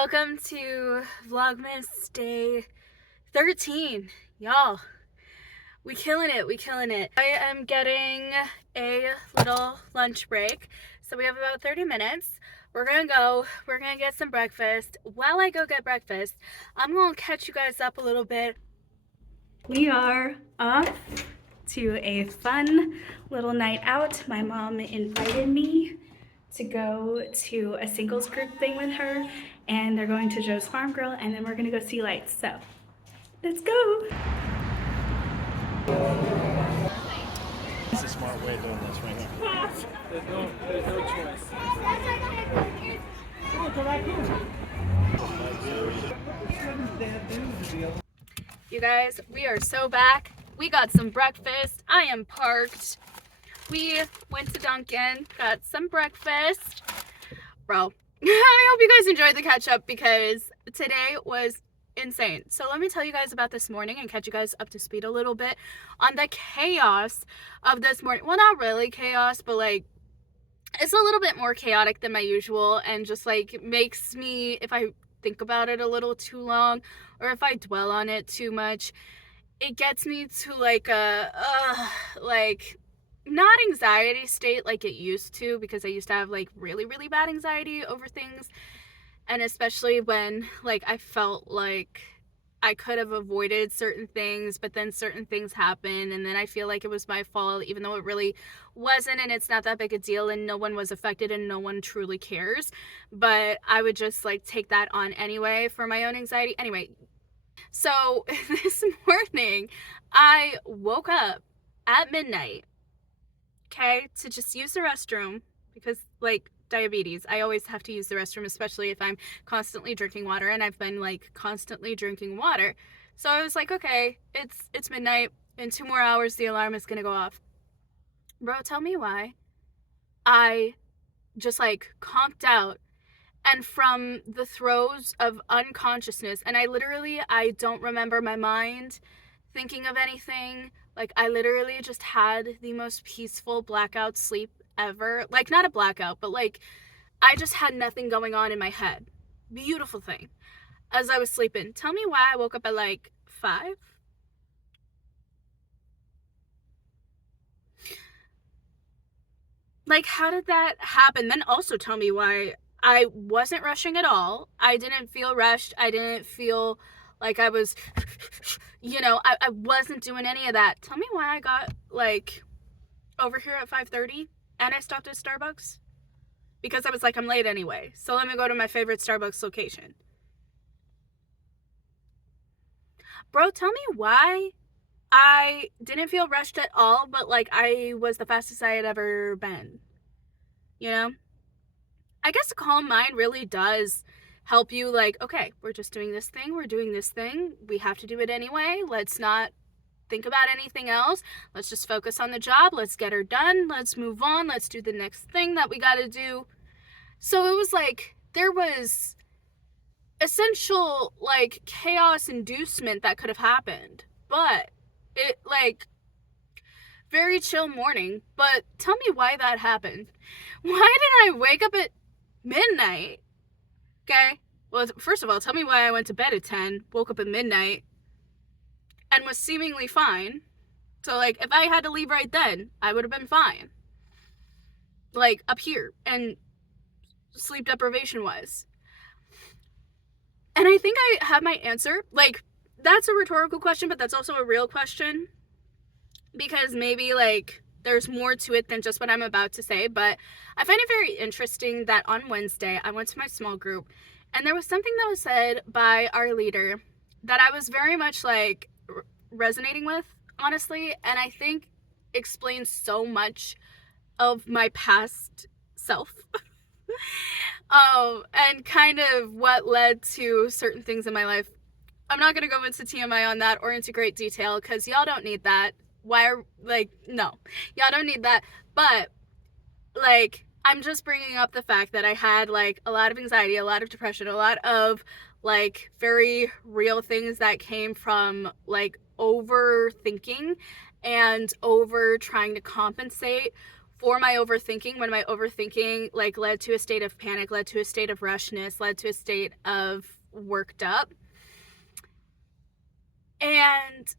Welcome to Vlogmas day 13. Y'all, we killing it. I am getting a little lunch break. So we have about 30 minutes. We're gonna get some breakfast. While I go get breakfast, I'm gonna catch you guys up a little bit. We are off to a fun little night out. My mom invited me to go to a singles group thing with her, and they're going to Joe's Farm Grill, and then we're gonna go see lights. So let's go. It's a smart way of doing this right here. There's no choice. You guys, we are so back. We got some breakfast. I am parked. We went to Dunkin', got some breakfast. Bro, I hope you guys enjoyed the catch up because today was insane. So let me tell you guys about this morning and catch you guys up to speed a little bit on the chaos of this morning. Well, not really chaos, but like it's a little bit more chaotic than my usual, and just like makes me, if I think about it a little too long or if I dwell on it too much, it gets me to like a like not anxiety state like it used to, because I used to have like really bad anxiety over things, and especially when like I felt like I could have avoided certain things, but then certain things happen and then I feel like it was my fault, even though it really wasn't, and it's not that big a deal and no one was affected and no one truly cares. But I would just like take that on anyway for my own anxiety. Anyway, so this morning I woke up at midnight, okay, to just use the restroom because like diabetes, I always have to use the restroom, especially if I'm constantly drinking water, and I've been like constantly drinking water. So I was like, okay, it's midnight, in 2 more hours the alarm is gonna go off. Bro, tell me why I just like conked out, and from the throes of unconsciousness, and I don't remember my mind thinking of anything. Like I literally just had the most peaceful blackout sleep ever. Like not a blackout, but like I just had nothing going on in my head. Beautiful thing. As I was sleeping. Tell me why I woke up at like 5? Like how did that happen? Then also tell me why I wasn't rushing at all. I didn't feel rushed. I didn't feel like I was, I wasn't doing any of that. Tell me why I got like over here at 5:30 and I stopped at Starbucks. Because I was like, I'm late anyway, so let me go to my favorite Starbucks location. Bro, tell me why I didn't feel rushed at all, but like I was the fastest I had ever been. You know? I guess a calm mind really does help you, like, okay, we're just doing this thing, we have to do it anyway, let's not think about anything else, let's just focus on the job, let's get her done, let's move on, let's do the next thing that we gotta do. So it was like there was essential like chaos inducement that could have happened, but it like very chill morning. But tell me why that happened. Why did I wake up at midnight? Okay, well, first of all, tell me why I went to bed at 10, woke up at midnight, and was seemingly fine. So, like, if I had to leave right then, I would have been fine. Like, up here, and sleep deprivation was. And I think I have my answer. Like, that's a rhetorical question, but that's also a real question. Because maybe, like, there's more to it than just what I'm about to say. But I find it very interesting that on Wednesday, I went to my small group, and there was something that was said by our leader that I was very much, like, resonating with, honestly, and I think explains so much of my past self. And kind of what led to certain things in my life. I'm not gonna go into TMI on that or into great detail because y'all don't need that. No, y'all don't need that. But like, I'm just bringing up the fact that I had like a lot of anxiety, a lot of depression, a lot of like very real things that came from like overthinking and over trying to compensate for my overthinking, when my overthinking like led to a state of panic, led to a state of rushness, led to a state of worked up. And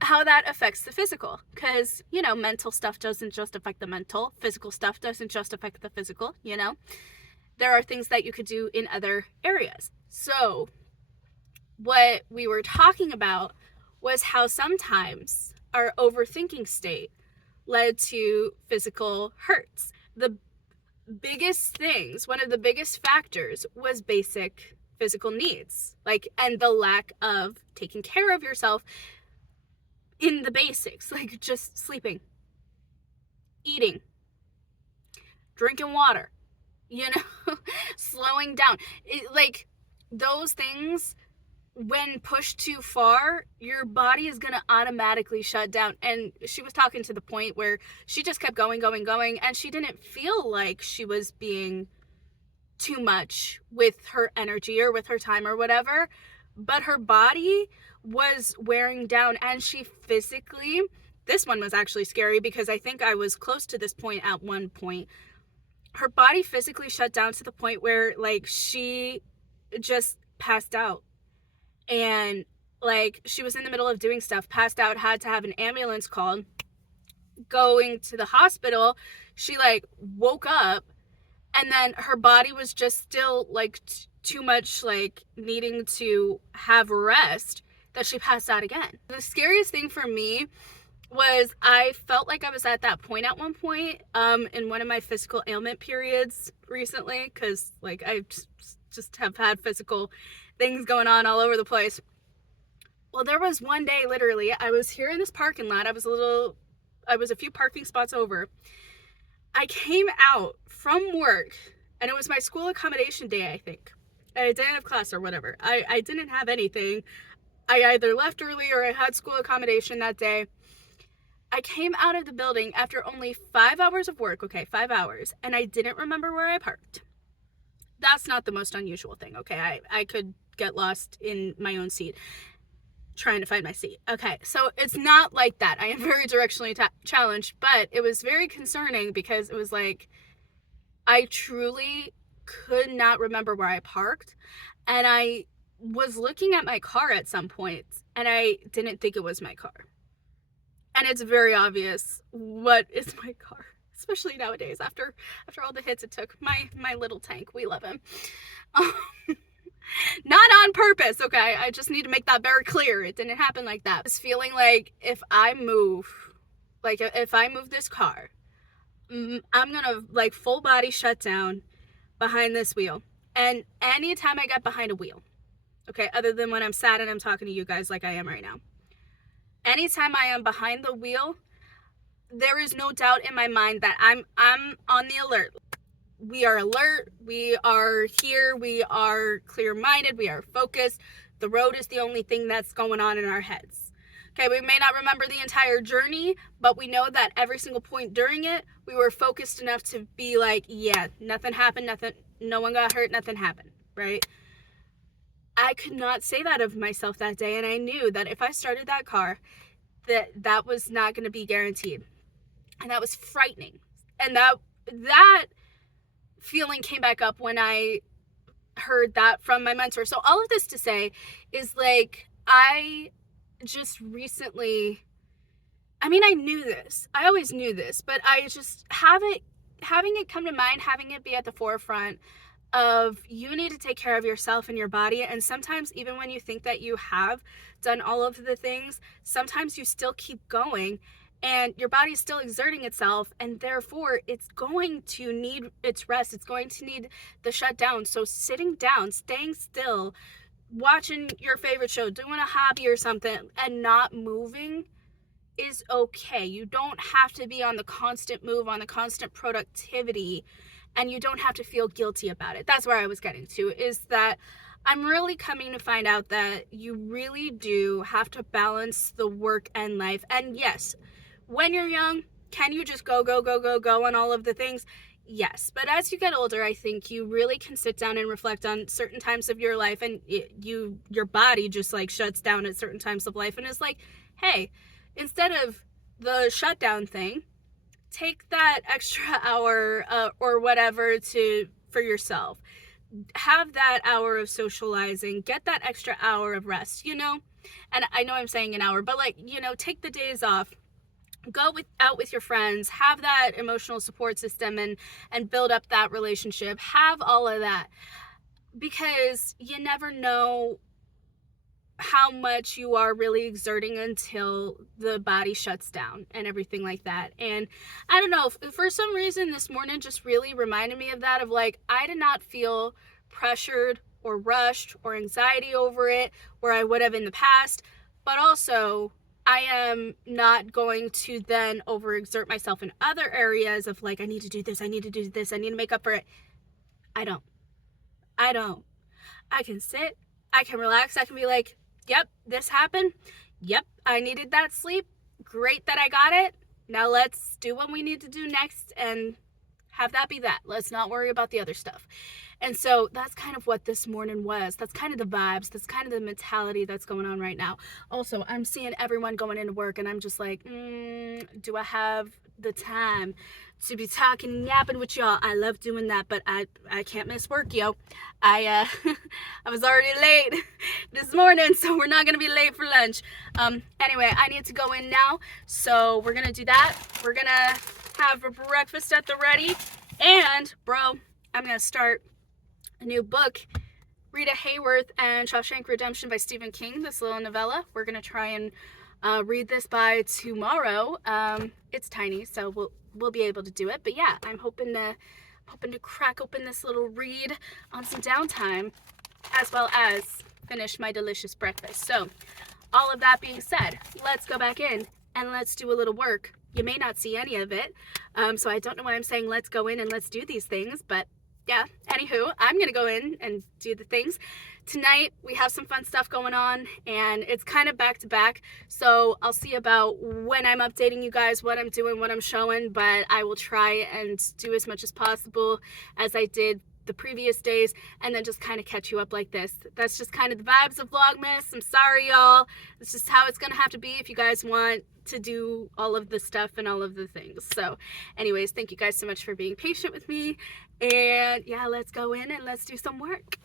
how that affects the physical, because, you know, mental stuff doesn't just affect the mental, physical stuff doesn't just affect the physical, you know. There are things that you could do in other areas. So what we were talking about was how sometimes our overthinking state led to physical hurts. The biggest things, one of the biggest factors was basic physical needs, like, and the lack of taking care of yourself in the basics, like just sleeping, eating, drinking water, you know, slowing down. Like, those things, when pushed too far, your body is going to automatically shut down. And she was talking to the point where she just kept going, and she didn't feel like she was being too much with her energy or with her time or whatever, but her body was wearing down, and she physically, this one was actually scary because I think I was close to this point at one point. Her body physically shut down to the point where, like, she just passed out. And, like, she was in the middle of doing stuff, passed out, had to have an ambulance called. Going to the hospital, she, like, woke up, and then her body was just still, like, too much, like, needing to have rest, that she passed out again. The scariest thing for me was I felt like I was at that point at one point in one of my physical ailment periods recently, because, like, I just have had physical things going on all over the place. Well, there was one day, literally, I was here in this parking lot. I was a few parking spots over. I came out from work, and it was my school accommodation day, I think. I didn't have class or whatever. I didn't have anything. I either left early or I had school accommodation that day. I came out of the building after only 5 hours of work, okay, 5 hours, and I didn't remember where I parked. That's not the most unusual thing, okay? I could get lost in my own seat trying to find my seat. Okay, so it's not like that. I am very directionally challenged, but it was very concerning because it was like I truly could not remember where I parked, and I was looking at my car at some point, and I didn't think it was my car. And it's very obvious what is my car, especially nowadays after all the hits it took. My little tank, we love him. Not on purpose, okay? I just need to make that very clear. It didn't happen like that. It's feeling like if I move this car, I'm gonna, like, full body shut down behind this wheel. And anytime I get behind a wheel, okay, other than when I'm sad and I'm talking to you guys like I am right now, anytime I am behind the wheel, there is no doubt in my mind that I'm on the alert. We are alert, we are here, we are clear-minded, we are focused. The road is the only thing that's going on in our heads. Okay, we may not remember the entire journey, but we know that every single point during it, we were focused enough to be like, yeah, nothing happened, no one got hurt, nothing happened, right? I could not say that of myself that day, and I knew that if I started that car, that was not going to be guaranteed. And that was frightening. And that feeling came back up when I heard that from my mentor. So all of this to say is, like, I just recently, I mean, I knew this. I always knew this, but I just having it come to mind, having it be at the forefront of, you need to take care of yourself and your body. And sometimes, even when you think that you have done all of the things, sometimes you still keep going and your body is still exerting itself, and therefore it's going to need its rest. It's going to need the shutdown. So sitting down, staying still, watching your favorite show, doing a hobby or something, and not moving is okay. You don't have to be on the constant move, on the constant productivity, and you don't have to feel guilty about it. That's where I was getting to, is that I'm really coming to find out that you really do have to balance the work and life. And yes, when you're young, can you just go on all of the things? Yes. But as you get older, I think you really can sit down and reflect on certain times of your life, and your body just, like, shuts down at certain times of life and is like, hey, instead of the shutdown thing, take that extra hour or whatever for yourself. Have that hour of socializing, get that extra hour of rest, you know? And I know I'm saying an hour, but like, you know, take the days off, go out with your friends, have that emotional support system and build up that relationship, have all of that, because you never know how much you are really exerting until the body shuts down and everything like that. And I don't know, for some reason this morning just really reminded me of that, of like, I did not feel pressured or rushed or anxiety over it where I would have in the past, but also I am not going to then overexert myself in other areas of like, I need to do this, I need to do this, I need to make up for it. I don't. I can sit, I can relax, I can be like, yep, this happened. Yep, I needed that sleep. Great that I got it. Now let's do what we need to do next and have that be that. Let's not worry about the other stuff. And so that's kind of what this morning was. That's kind of the vibes. That's kind of the mentality that's going on right now. Also, I'm seeing everyone going into work and I'm just like, do I have the time to be talking and yapping with y'all? I love doing that, but I can't miss work, yo. I was already late this morning, so we're not gonna be late for lunch. Anyway, I need to go in now, so we're gonna do that. We're gonna have a breakfast at the ready, and bro, I'm gonna start a new book, Rita Hayworth and Shawshank Redemption by Stephen King, this little novella. We're gonna try and read this by tomorrow. It's tiny, so we'll be able to do it. But yeah, I'm hoping to crack open this little read on some downtime, as well as finish my delicious breakfast. So all of that being said, let's go back in and let's do a little work. You may not see any of it, so I don't know why I'm saying let's go in and let's do these things, but yeah, anywho, I'm gonna go in and do the things. Tonight we have some fun stuff going on and it's kind of back to back, so I'll see about when I'm updating you guys what I'm doing, what I'm showing, but I will try and do as much as possible as I did the previous days and then just kind of catch you up like this. That's just kind of the vibes of Vlogmas. I'm sorry, y'all. It's just how it's gonna have to be if you guys want to do all of the stuff and all of the things. So anyways, thank you guys so much for being patient with me, and yeah, let's go in and let's do some work.